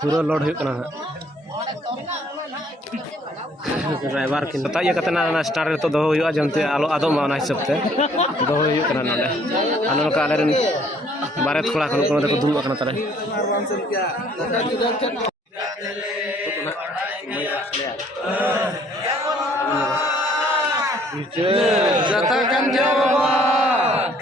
Kura load huk na driver kin bata ya katana na star to doho huyu jamte alo adom na hisab te doho huyu kana nole anu ka alen baret kola kan kono ko dulu kana tare Jatakan jawab.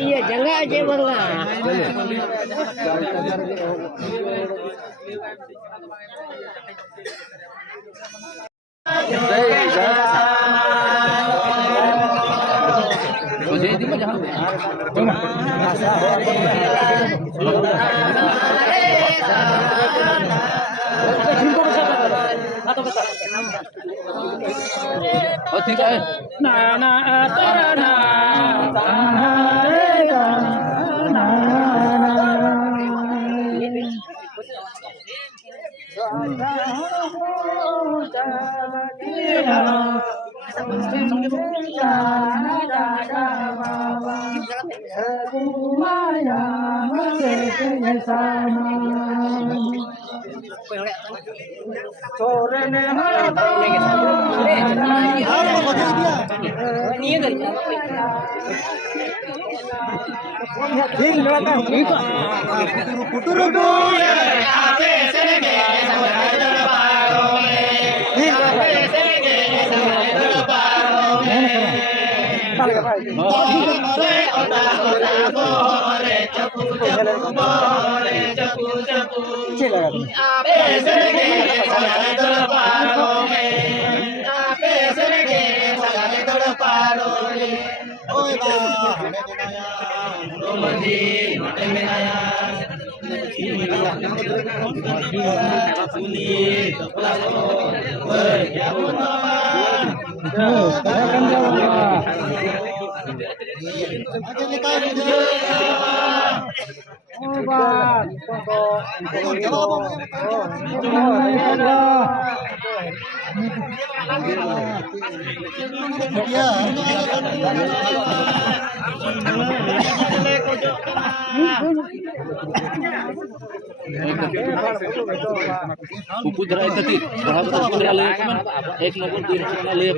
Iya, jangan aja bang. Oh tidak. Pudra itu tadi, berapa pudra leh kan? Ek nomor di mana leh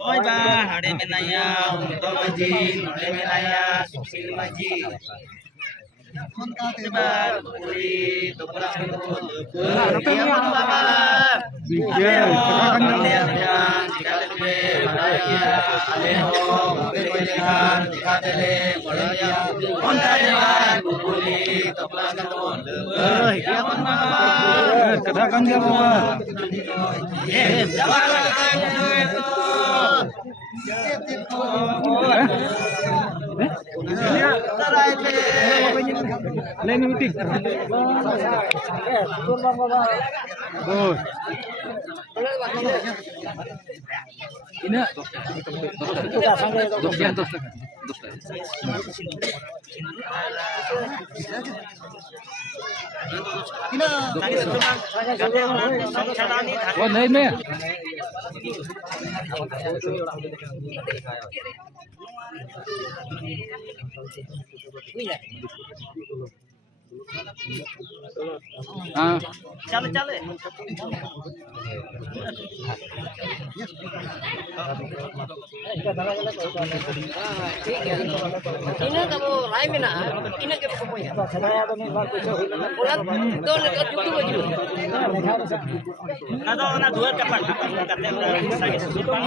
Oi bah, hade menaya untuk maji, nole menaya susil maji. Tiba tuli tupulang tupu. Dia baba. Jika lebih madaya, aleho, berjalan, jika tele, bolanya. Onta jalan, tuli tupulang tupu. Dia baba. Katakan dia baba. Jalan itu. Lain meeting. Oh. Ini. Oh, lain में हाँ चले चले Ina kamu lain mana? Ina ke pokoknya. Ulat do lekat jutu baju. na dua kapan katanya saya susupang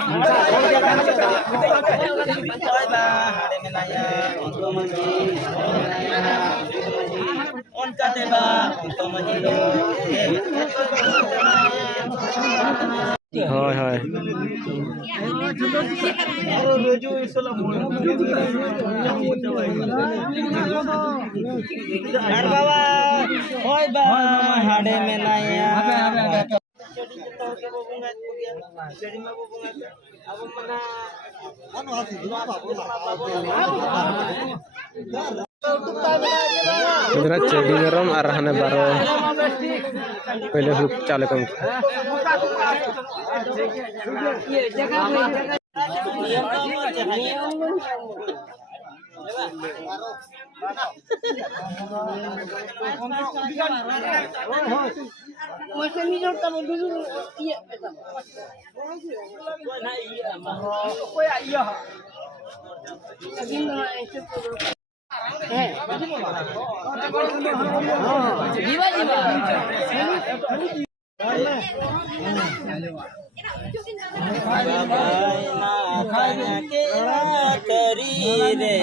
Oi ba hade menaya untuk maji on kate ba untuk maji Hoi hoi. Ar bawa oi ba hade menaya Mira cedi ngerom arahane baro pele huk chale kom Masih minum kamu dulu. Iya. Bye bye na kari re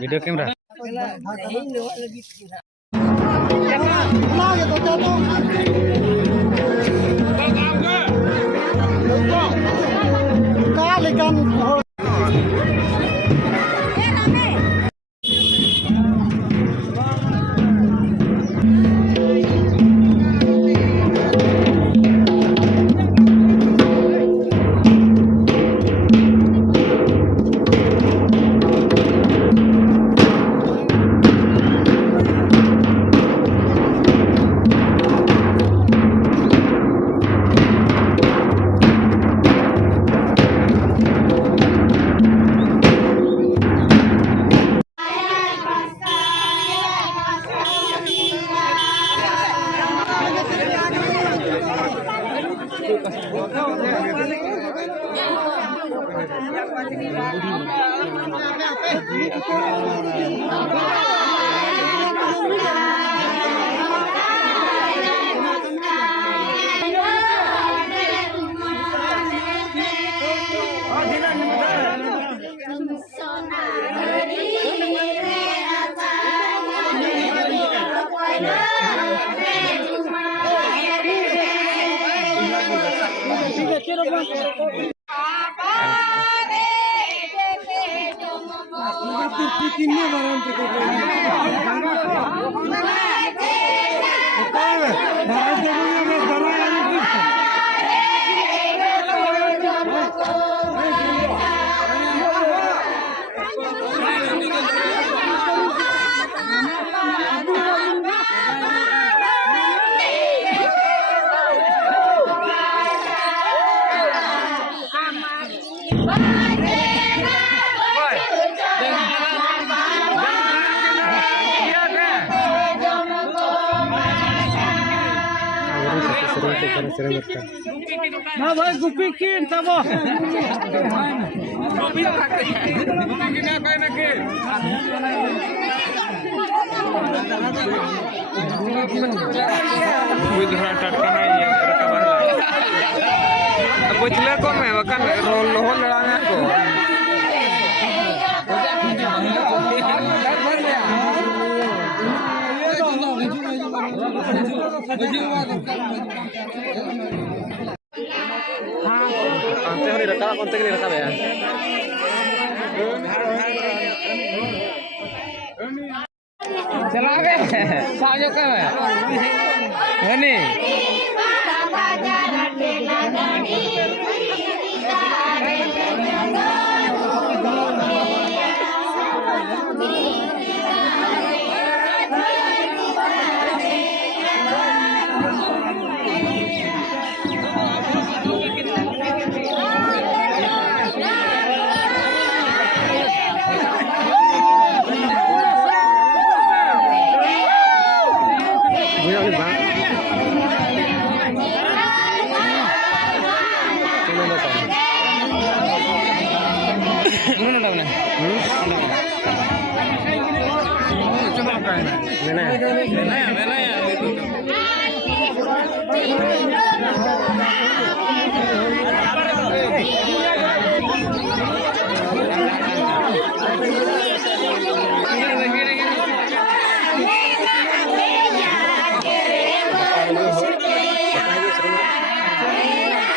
video camera भाई गुपी किन तब Bocilnya kok mewah kan roll lelangnya kok. Konten ini rekam ya. Selawe, sayo kae. Ini.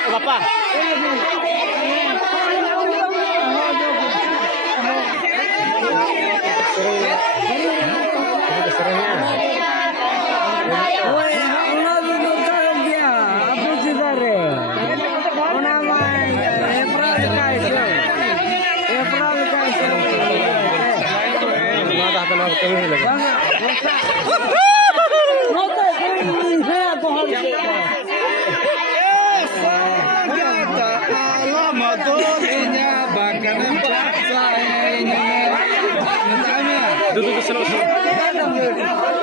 Bapak. kami lagi. Duduk ke sana.